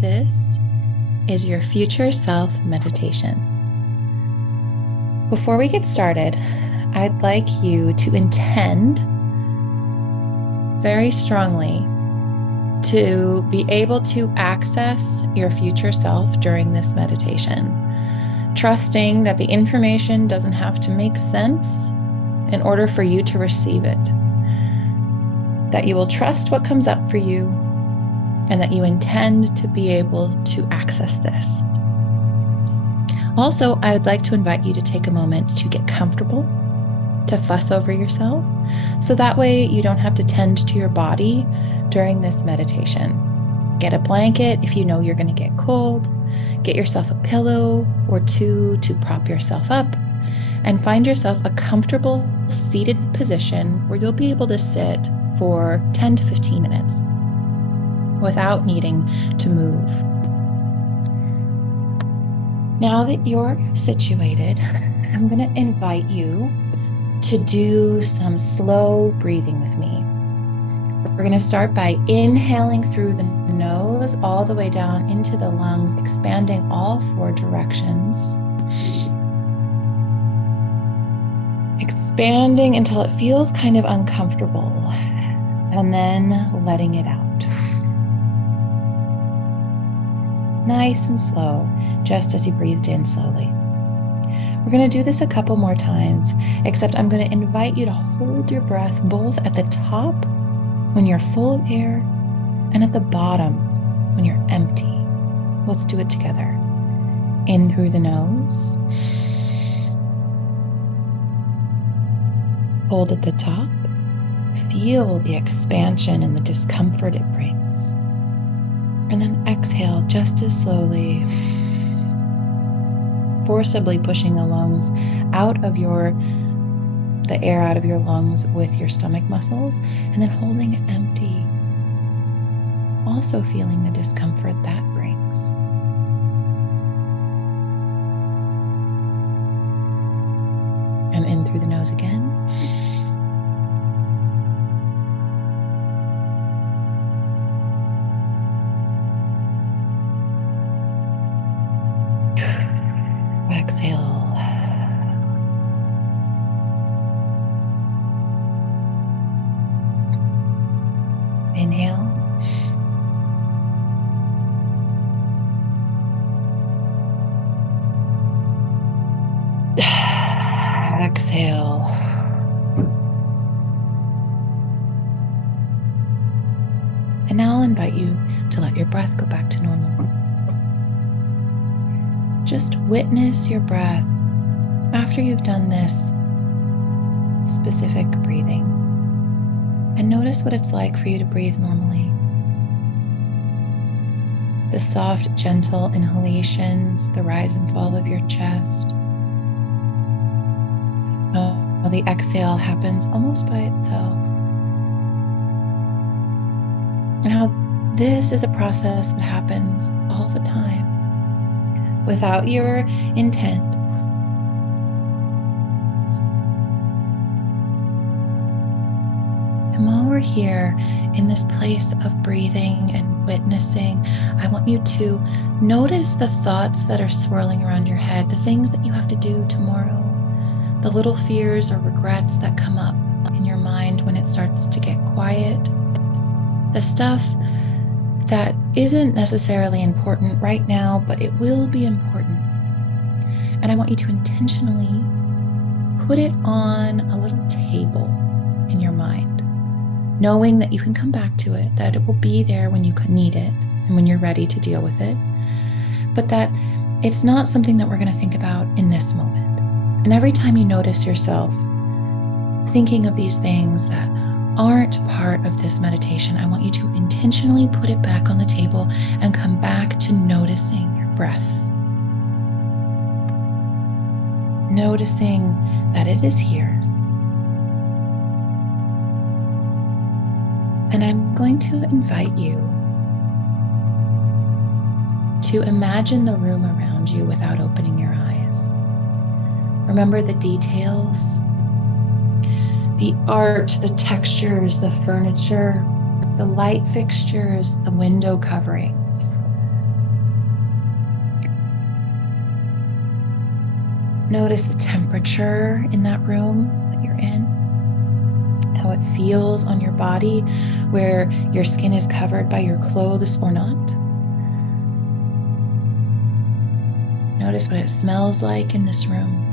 This is your future self meditation. Before we get started, I'd like you to intend very strongly to be able to access your future self during this meditation, trusting that the information doesn't have to make sense in order for you to receive it, that you will trust what comes up for you, and that you intend to be able to access this. Also, I would like to invite you to take a moment to get comfortable, to fuss over yourself, so that way you don't have to tend to your body during this meditation. Get a blanket if you know you're going to get cold. Get yourself a pillow or two to prop yourself up, and find yourself a comfortable seated position where you'll be able to sit for 10 to 15 minutes without needing to move. Now that you're situated, I'm going to invite you to do some slow breathing with me. We're going to start by inhaling through the nose all the way down into the lungs, expanding all four directions. Expanding until it feels kind of uncomfortable, and then letting it out. Nice and slow, just as you breathed in slowly. We're going to do this a couple more times, except I'm going to invite you to hold your breath both at the top when you're full of air and at the bottom when you're empty. Let's do it together. In through the nose. Hold at the top. Feel the expansion and the discomfort it brings. And then exhale just as slowly, forcibly pushing the lungs out of the air out of your lungs with your stomach muscles, and then holding it empty. Also feeling the discomfort that brings. And in through the nose again. Exhale. Inhale. Exhale. And now I'll invite you to let your breath go back to normal. Just witness your breath after you've done this specific breathing, and notice what it's like for you to breathe normally. The soft, gentle inhalations, the rise and fall of your chest. While the exhale happens almost by itself. And how this is a process that happens all the time, without your intent. And while we're here in this place of breathing and witnessing, I want you to notice the thoughts that are swirling around your head, the things that you have to do tomorrow, the little fears or regrets that come up in your mind when it starts to get quiet, the stuff that isn't necessarily important right now, but it will be important. And I want you to intentionally put it on a little table in your mind, knowing that you can come back to it, that it will be there when you need it and when you're ready to deal with it, but that it's not something that we're going to think about in this moment. And every time you notice yourself thinking of these things that aren't part of this meditation, I want you to intentionally put it back on the table and come back to noticing your breath. Noticing that it is here. And I'm going to invite you to imagine the room around you without opening your eyes. Remember the details, the art, the textures, the furniture, the light fixtures, the window coverings. Notice the temperature in that room that you're in, how it feels on your body, where your skin is covered by your clothes or not. Notice what it smells like in this room.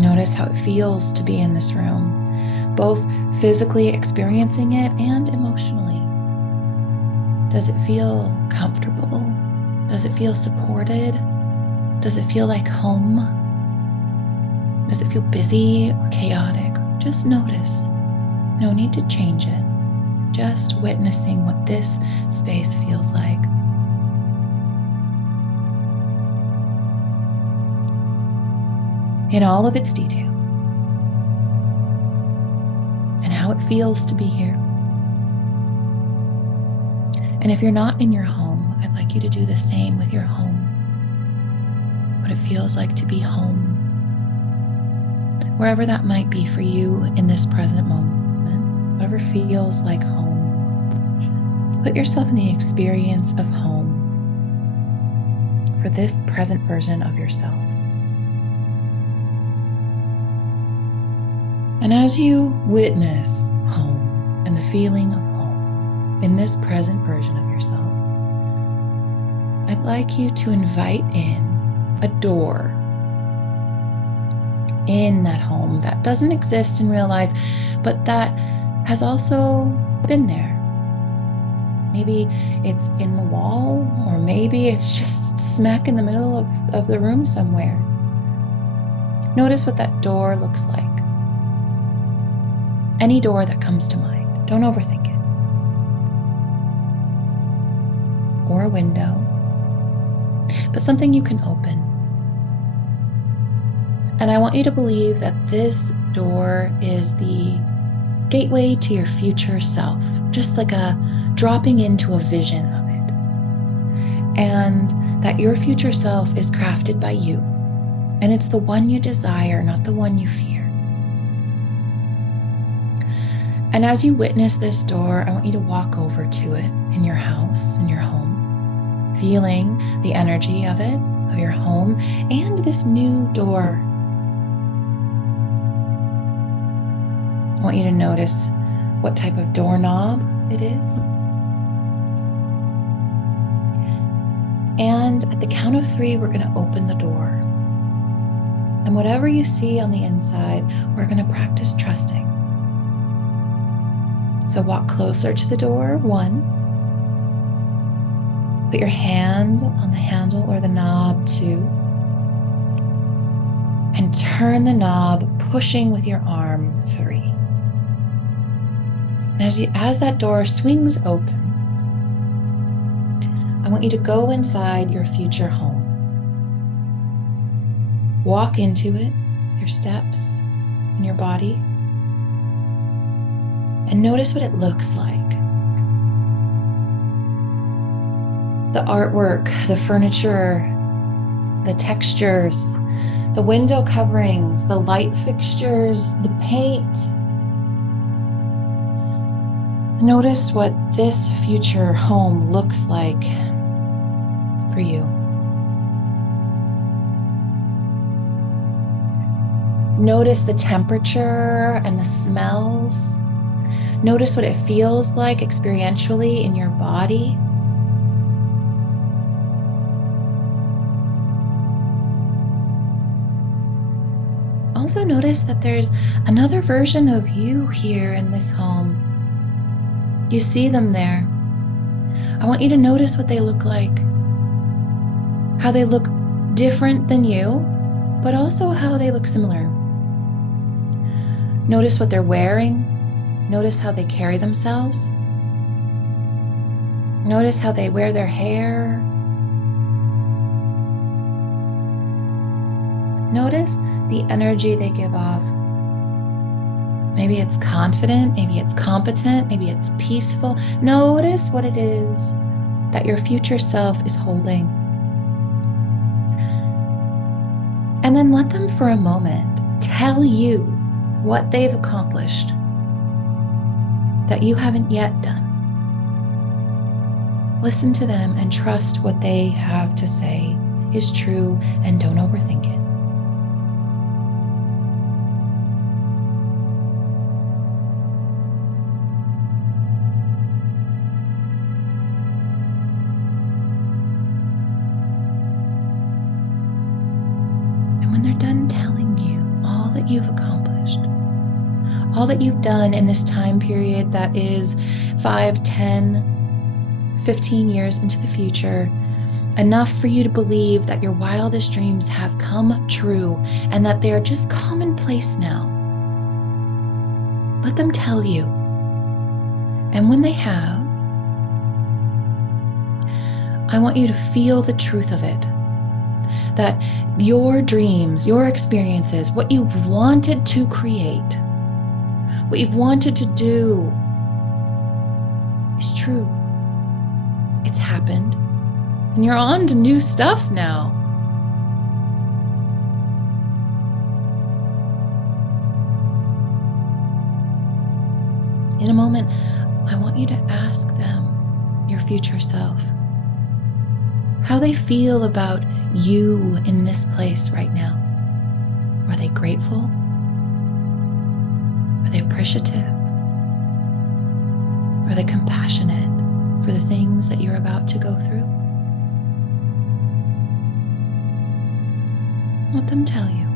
Notice how it feels to be in this room, both physically experiencing it and emotionally. Does it feel comfortable? Does it feel supported? Does it feel like home? Does it feel busy or chaotic? Just notice. No need to change it. Just witnessing what this space feels like. In all of its detail. And how it feels to be here. And if you're not in your home, I'd like you to do the same with your home. What it feels like to be home. Wherever that might be for you in this present moment, whatever feels like home. Put yourself in the experience of home for this present version of yourself. And as you witness home and the feeling of home in this present version of yourself, I'd like you to invite in a door in that home that doesn't exist in real life, but that has also been there. Maybe it's in the wall, or maybe it's just smack in the middle of the room somewhere. Notice what that door looks like. Any door that comes to mind. Don't overthink it. Or a window, but something you can open. And I want you to believe that this door is the gateway to your future self, just like a dropping into a vision of it. And that your future self is crafted by you. And it's the one you desire, not the one you fear. And as you witness this door, I want you to walk over to it in your house, in your home, feeling the energy of it, of your home, and this new door. I want you to notice what type of doorknob it is. And at the count of 3, we're going to open the door. And whatever you see on the inside, we're going to practice trusting. So walk closer to the door, 1. Put your hand on the handle or the knob, 2. And turn the knob, pushing with your arm, 3. And as that door swings open, I want you to go inside your future home. Walk into it, your steps and your body. And notice what it looks like. The artwork, the furniture, the textures, the window coverings, the light fixtures, the paint. Notice what this future home looks like for you. Notice the temperature and the smells. Notice what it feels like experientially in your body. Also notice that there's another version of you here in this home. You see them there. I want you to notice what they look like. How they look different than you, but also how they look similar. Notice what they're wearing. Notice how they carry themselves. Notice how they wear their hair. Notice the energy they give off. Maybe it's confident, maybe it's competent, maybe it's peaceful. Notice what it is that your future self is holding. And then let them for a moment tell you what they've accomplished that you haven't yet done. Listen to them and trust what they have to say is true, and don't overthink it. And when they're done telling you all that you've accomplished, all that you've done in this time period that is 5, 10, 15 years into the future, enough for you to believe that your wildest dreams have come true and that they are just commonplace now. Let them tell you. And when they have, I want you to feel the truth of it. That your dreams, your experiences, what you've wanted to create, what you've wanted to do is true. It's happened. And you're on to new stuff now. In a moment, I want you to ask them, your future self, how they feel about you in this place right now. Are they grateful? Are they appreciative? Are they compassionate for the things that you're about to go through? Let them tell you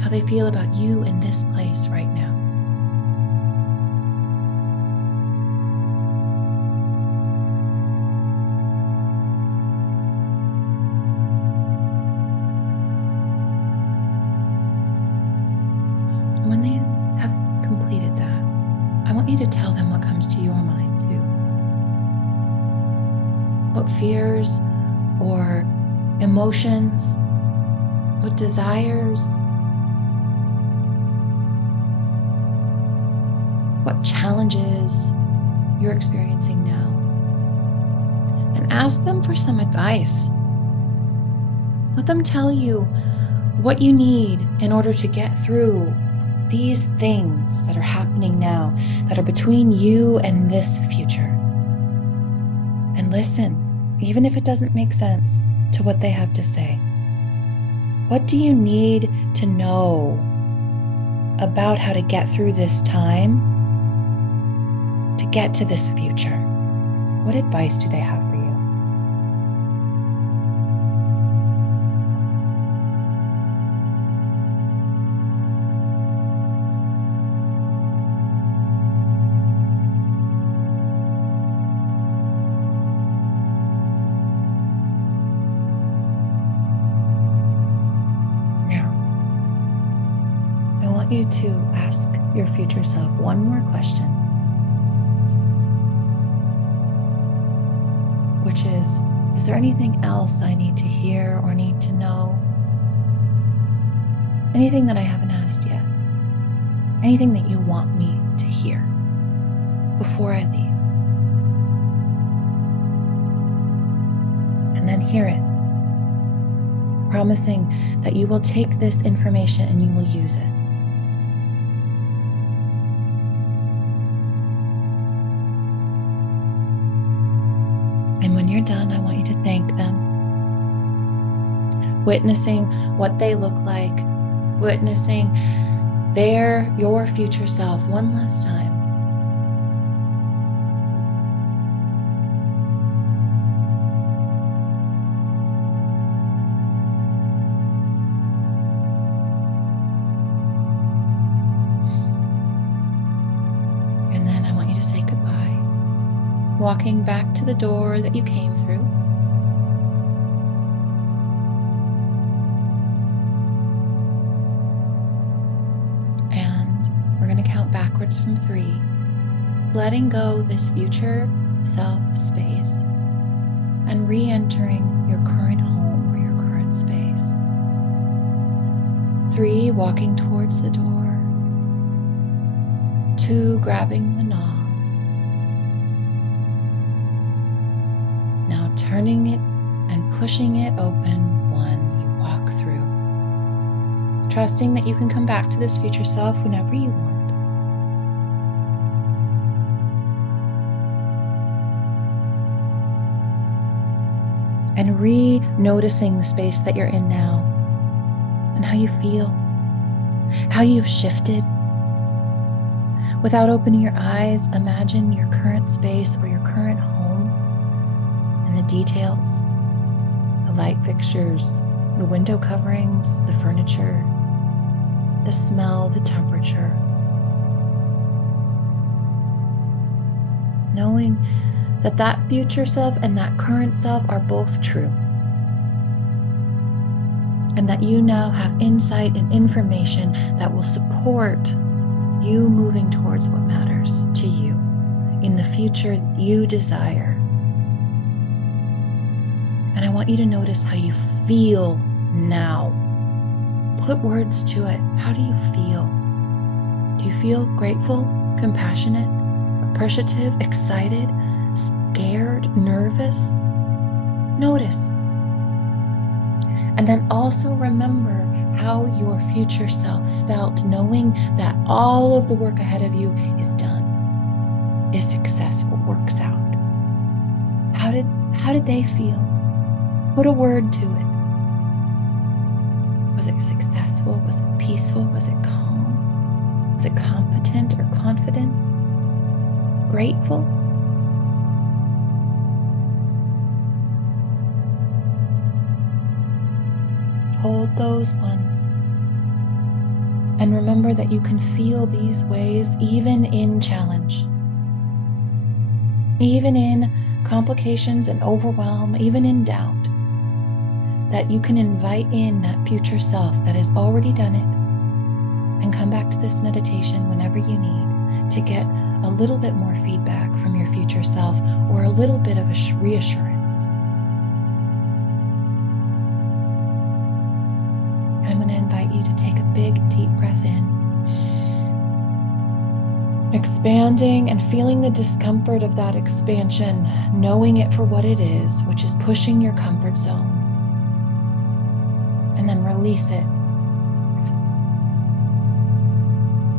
how they feel about you in this place right now. When they have completed that, I want you to tell them what comes to your mind too. What fears or emotions, what desires, what challenges you're experiencing now. And ask them for some advice. Let them tell you what you need in order to get through these things that are happening now, that are between you and this future. And listen, even if it doesn't make sense, to what they have to say. What do you need to know about how to get through this time, to get to this future? What advice do they have for you? You to ask your future self one more question, which is there anything else I need to hear or need to know? Anything that I haven't asked yet? Anything that you want me to hear before I leave? And then hear it, promising that you will take this information and you will use it. And when you're done, I want you to thank them, witnessing what they look like, witnessing your future self one last time. And then I want you to say goodbye, walking back to the door that you came through. And we're going to count backwards from 3, letting go this future self space and re-entering your current home or your current space. 3, walking towards the door. 2, grabbing the knob. Now turning it and pushing it open. 1, you walk through, trusting that you can come back to this future self whenever you want. and re-noticing the space that you're in now and how you feel, how you've shifted. Without opening your eyes, imagine your current space or your current home and the details, the light fixtures, the window coverings, the furniture, the smell, the temperature. Knowing that that future self and that current self are both true. And that you now have insight and information that will support you moving towards what matters to you in the future you desire. And I want you to notice how you feel now. Put words to it. How do you feel? Do you feel grateful, compassionate, appreciative, excited, scared, nervous? Notice. And then also remember how your future self felt, knowing that all of the work ahead of you is done, is successful, works out. How did they feel? Put a word to it. Was it successful? Was it peaceful? Was it calm? Was it competent or confident? Grateful? Hold those ones. And remember that you can feel these ways even in challenge, even in complications and overwhelm, even in doubt. That you can invite in that future self that has already done it and come back to this meditation whenever you need to get a little bit more feedback from your future self or a little bit of a reassurance. I'm going to invite you to take a big, deep breath in, expanding and feeling the discomfort of that expansion, knowing it for what it is, which is pushing your comfort zone. And then release it,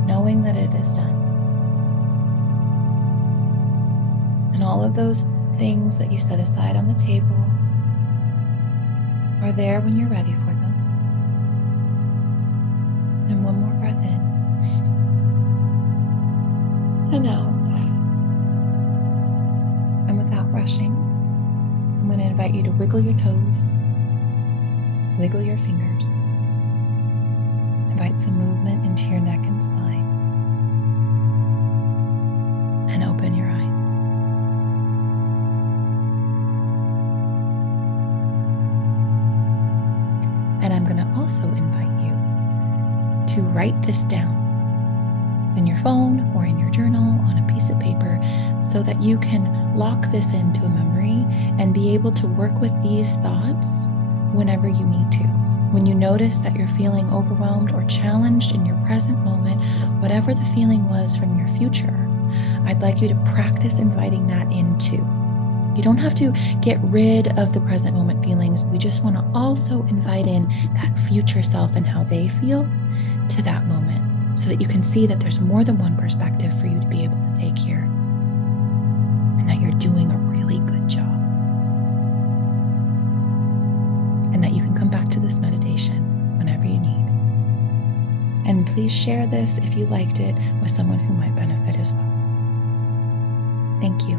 knowing that it is done. And all of those things that you set aside on the table are there when you're ready for them. And one more breath in. And out. And without rushing, I'm going to invite you to wiggle your toes. Wiggle your fingers. Invite some movement into your neck and spine. And open your eyes. And I'm going to also invite you to write this down in your phone or in your journal on a piece of paper so that you can lock this into a memory and be able to work with these thoughts whenever you need to. When you notice that you're feeling overwhelmed or challenged in your present moment, whatever the feeling was from your future, I'd like you to practice inviting that in too. You don't have to get rid of the present moment feelings. We just want to also invite in that future self and how they feel to that moment so that you can see that there's more than one perspective for you to be able to take here and that you're doing a really good job. And that you can come back to this meditation whenever you need. And please share this if you liked it with someone who might benefit as well. Thank you.